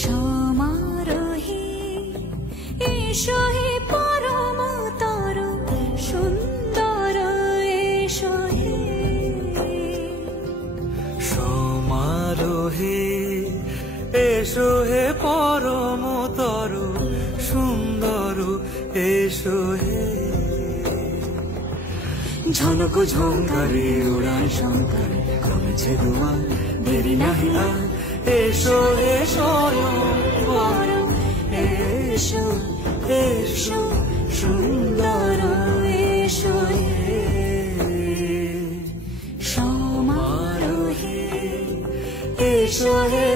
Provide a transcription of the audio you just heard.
সমারোহে এসো হে পরমতর সুন্দর এসো হে সমারোহে এসো হে পরমতর সুন্দর এসো হে ঝনক ঝঙ্কারে উড়ায় শঙ্কর কমেছে দুয়ার দেরি নাহি আর এসো হে স্বয়ংবর এসো এসো সুন্দর এসো হে সমারোহে এসো হে